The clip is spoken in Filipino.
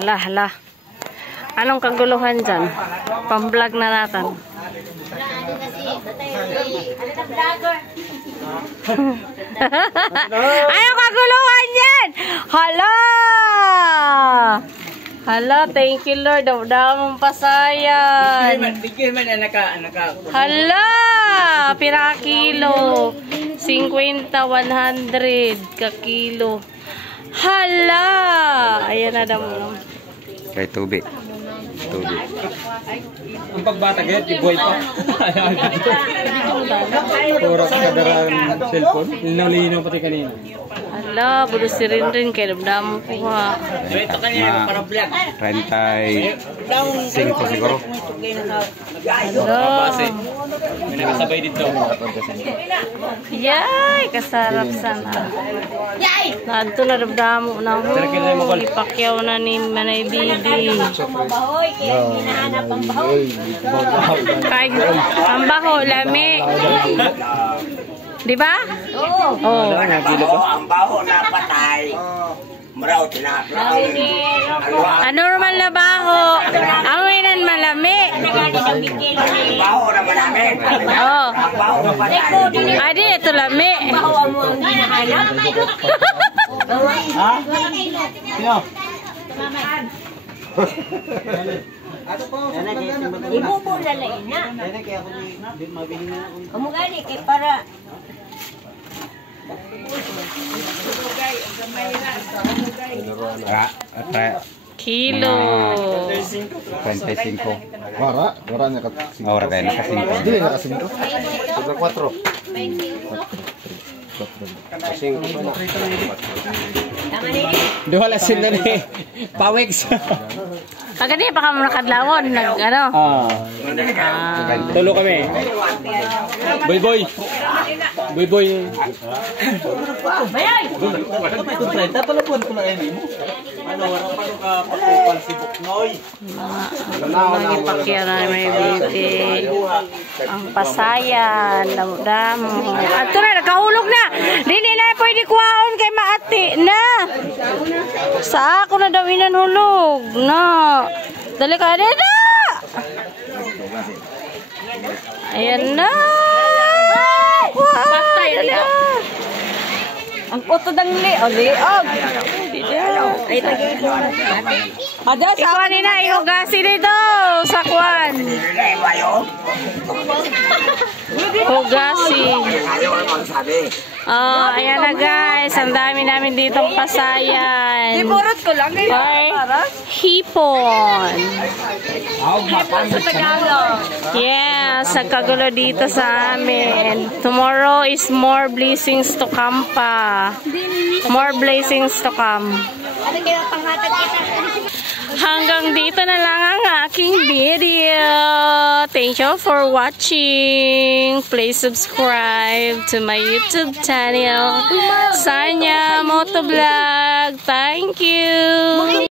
Hala, hala. Anong kaguluhan dyan? Pang-vlog na natin. Anong kaguluhan dyan? Hala! Hala, thank you Lord. Damang pasayan. Hala! Pira kilo. 50, 100 ka kilo. Hala! Ayan na damo. Kay tubig. Tubig. Ang pagbata gaya, di boy pa. Puro kadarang cellphone. Linaw-linaw pati kanina. Hala, budos si Rinrin. Kaya damdamo ko ha. Ito kanina, para vlog. 35 siguro. Hala. May nakasabay dito. Yay! Kasarap sana. Nanto na damdamo na ho. Ipakyaw na ni Manay Bibi. Ang baho, lami. Di ba? Oo. Ang baho na patay. Maraw tinapla. Ano naman na baho? Awinan malami. Ang baho na malami. Oo. Ang baho na patay. Adi, ito lami. Ha? Sino? Ibubo na lang na. Kamugani kay para Kilo. 35. Wala niya ka. Ahora kayo naka-5. Hindi niya ka 5. Sobra 4. Duha lasin na ni. Pawex. Kagani pa ka mo nakadlawon. Ano? Tulo kami. Boy. Boy. Mga ipakyaw na may bibi. Ang pasayan. Damo-damo. Ato na, nakahulog na. Dili na pwede kuwaon kay maati na. Sa ako na daw inanhulog. Na. Dali ka na. Ayan na. Patay na. Ang uto ng liog. Ay, ada sa kanina, ihugasi dito sa kwan. Hugasi. Oh, ayan na guys. Ang dami namin ditong pasayan. Iburot ko lang Or hipon. sa Tagalog. Yes, nagkagulo dito sa amin. Tomorrow is more blessings to come pa. More blessings to come. Ano kaya panghatag kita? Hanggang dito na lang ang aking video. Thank you for watching. Please subscribe to my YouTube channel, Sanya Motovlog. Thank you.